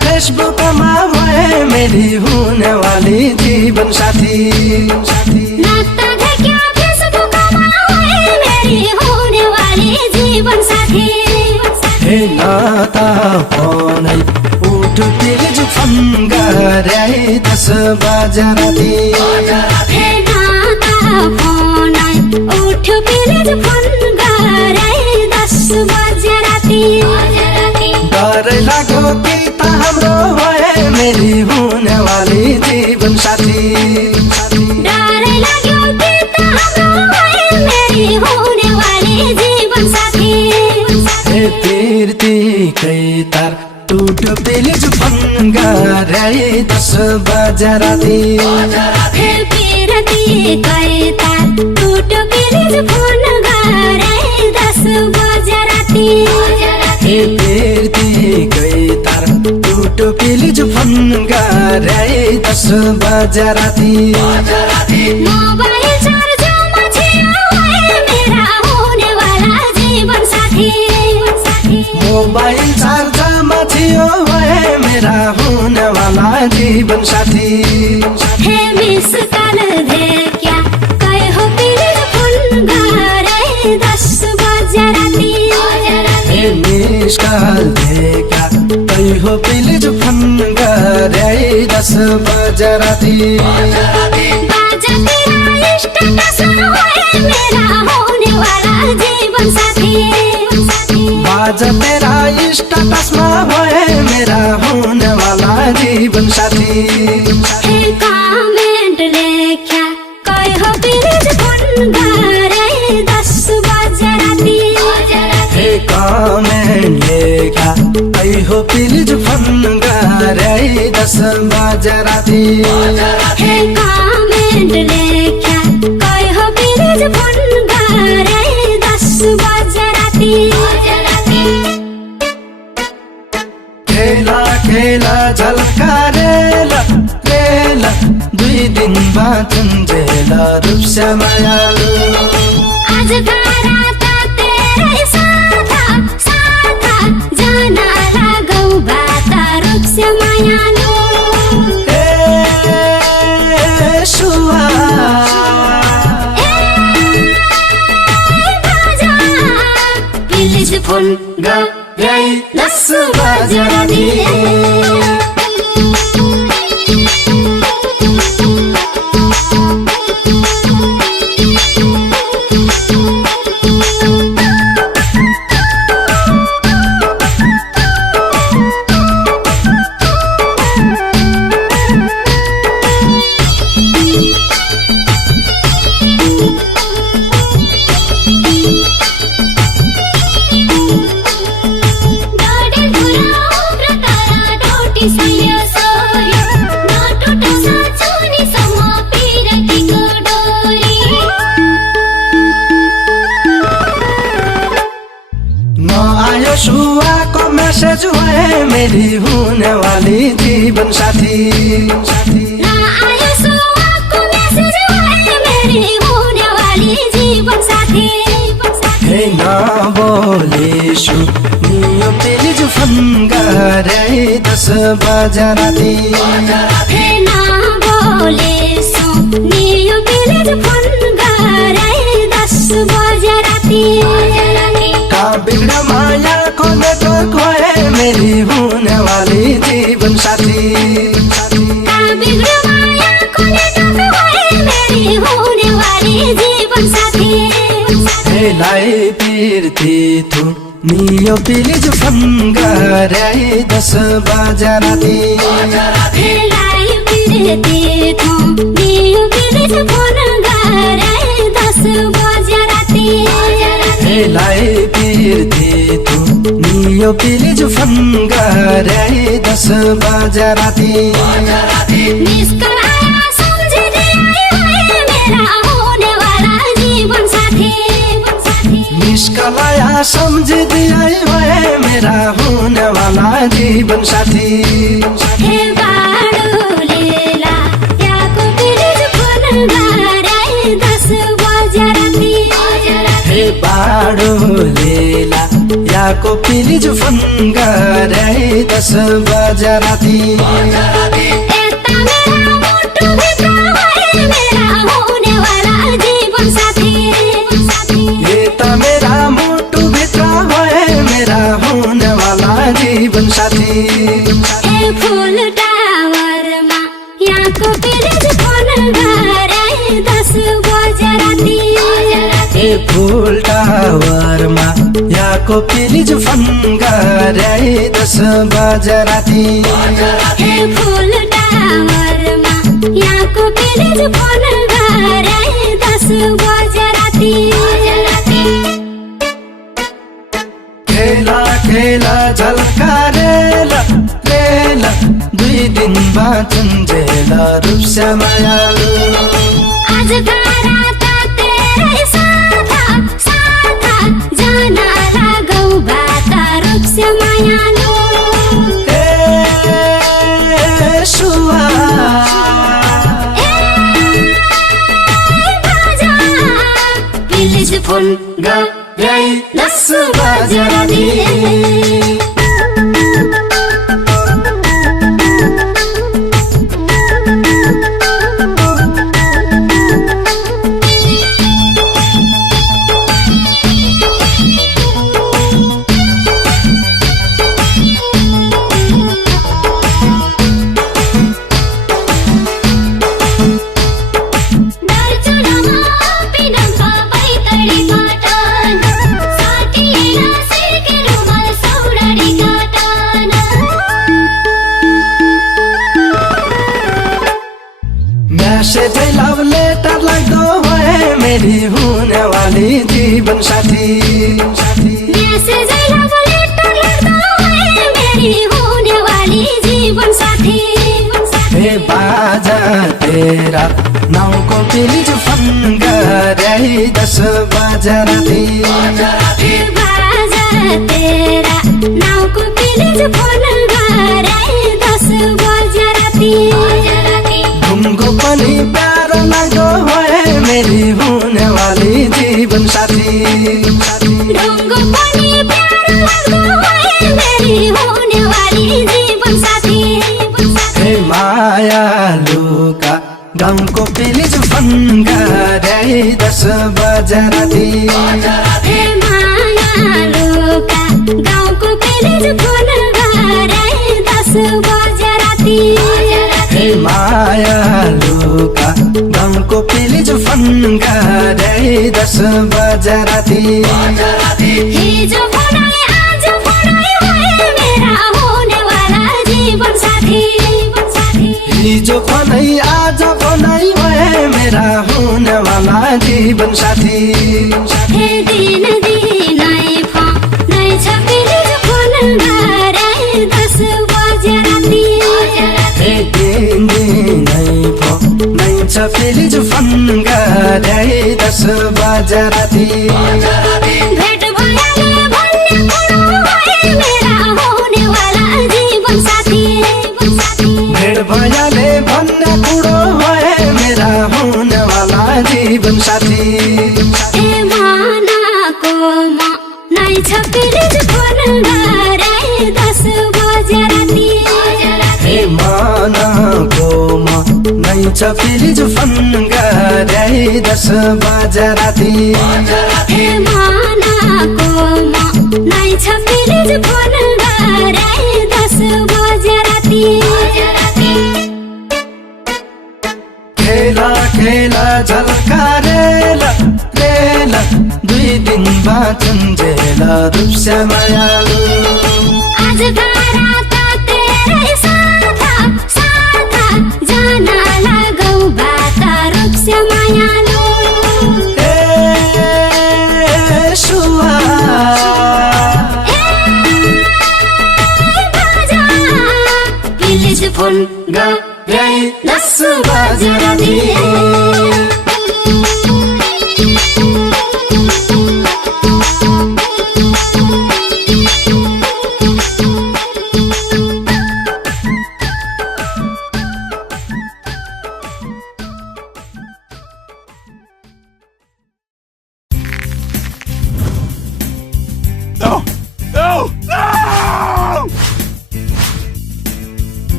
Facebook में है मेरी होने वाली जीवन साथी। नाता है क्या फेसबुक में है मेरी होने वाली जीवन साथी। हे नाता फोन उठ प्लीज फोन करे 10 बजे राती। हे नाता फोन उठ प्लीज फोन करे 10 बजे राती। डर लागो कि हाम्रो है मेरी होने वाली जीवन साथी। डर लाग्यो कि हाम्रो है मेरी होने वाली जीवन साथी। हे तीर्ति कई तार टूट प्लीज फोन करे 10 बजे राती। हे तीर्ति कई तार टूट प्लीज फोन करे 10 बजे राती। हे तीर्ति कई तार टूट प्लीज फोन करे 10 बजे राती। मोबाइल चार्जमा थियो मेरा होने वाला जीवन साथी। मोबाइल चार्जमा थियो मेरा होने वाला जीवन साथी। हे मिस कॉल देखा कहे हो प्लीज फोन करे 10 बजे राती। हे मिस कॉल देखा कहे हो प्लीज फोन करे 10 बजे राती। बाजा तेरा स्टेटस है मेरा होने वाला जीवन साथी। बाजा तेरा स्टेटस में है मेरा होने वाला जीवन साथी। हे कमेंट लेख्या कहे हो प्लीज फोन करे 10 बजे राती। हे कमेंट लेखा कहे हो प्लीज फोन करे 10 बजे राती। हे कमेंट लेख्या कहे हो प्लीज फोन करे 10 बजे राती। खेला खेला झल्का रेला रेला 2 दिन बाँचुन्जेला रूपसा मायालु। आज का रात तेरे साथ साथ जाना लागौ बाता रूपसा मायालु। ए सुहा प्लीज फोन गरे 10 बजे राती। सुहा को मैसेज है मेरी होने वाली जीवन साथी। ना आयो सुहा को मैसेज है मेरी होने वाली जीवन साथी। हे ना बोले सु नियो प्लीज फोन करे 10 बजे राती। हे ना बोले सु नियो प्लीज फोन करे 10 बजे राती। का बिगड़ा माया को नेटवर्क है मेरी होने वाली जीवन साथी। का बिगड़ा माया को नेटवर्क है मेरी होने वाली जीवन साथी। हे लाई पीरती तू नियो प्लीज फोन करे 10 बजे राती। फिरती थो दियो पिलिज फोन गरे 10 बजे राती लाई फिरती तू नियो पिलिज फोन गरे 10 बजे राती मिस कॉल आया समझ दिया मेरा होने वाला जीवन साथी मिस कॉल आया समझ दिया मेरा होने वाला जीवन साथी हे बाडो लेला याको पिलिज फोन गरे 10 बजे राती हे बाडो लेला याको पिलिज फोन गरे 10 बजे राती एता मेरा मोटू भित्र है मेरा होने वाला जीवन साथी एता मेरा मोटू भित्र है मेरा होने वाला जीवन साथी ए फुल टावरमा याको पिलिज फोन गरे 10 बजे राती ए फुल टावरमा याको पिलिज फोन गरे 10 बजे राती हे फुल टावरमा याको पिलिज फोन गरे 10 बजे राती खेला खेला झल्का रेला रेला 2 दिन बाँचुन्जेला रूपसा मायालु आज का रात तेरे साथ जाना लागौ बाता रूप से मायालु ए सुहा बाजा पिलिज फोन गरे 10 बजे राती मैसेज लव लेटर लाग्दो है मेरी होने वाली जीवन साथी मैसेज लव लेटर लाग्दो है मेरी होने वाली जीवन साथी हे बाजा तेरा नाउ को पिलिज फोन गरे 10 बजे राती हे बाजा तेरा नाउ को पिलिज फोन गरे 10 बजे राती तुमको पनि प्यारो लाग्दो है मेरी होने वाली जीवन साथी ढुङ्गो पनि प्यारो लाग्दो है मेरी होने वाली जीवन साथी हे मायालुका गाउँको पिलिज फोन गरे 10 बजे राती हे मायालुका गाउँको पिलिज फोन गरे 10 बजे राती हे मायालुका गाउँको पिलिज फोन गरे 10 बजे राती हिजो फोनाई आज फोनाई है मेरा होने वाला जीवन साथी हिजो फोनै आज फोनै है मेरा होने वाला जीवन साथी हे दिन दिनै फोनै छ पिलिज फोन गरे 10 बजे राती हे दिन दिनै फोनै छ पिलिज फोन गरे 10 बजे राती भेट भयाले भन्ने कुरो है मेरा होने वाला जीवन साथी भेट भयाले भन्ने कुरो है मेरा होने वाला जीवन साथी ए मानाको म नै छ पिलिज फोन गरे 10 बजे राती हे मनको म नै छ पिलिज फोन गरे 10 बजे राती हे मानाको म नै छ पिलिज फोन गरे 10 बजे राती खेला खेला झल्का रेला रेला 2 दिन बाँचुन्जेला रूपसा मायालु आज का रात तेरे साथ जाना फोन गरे 10 बजेर दिए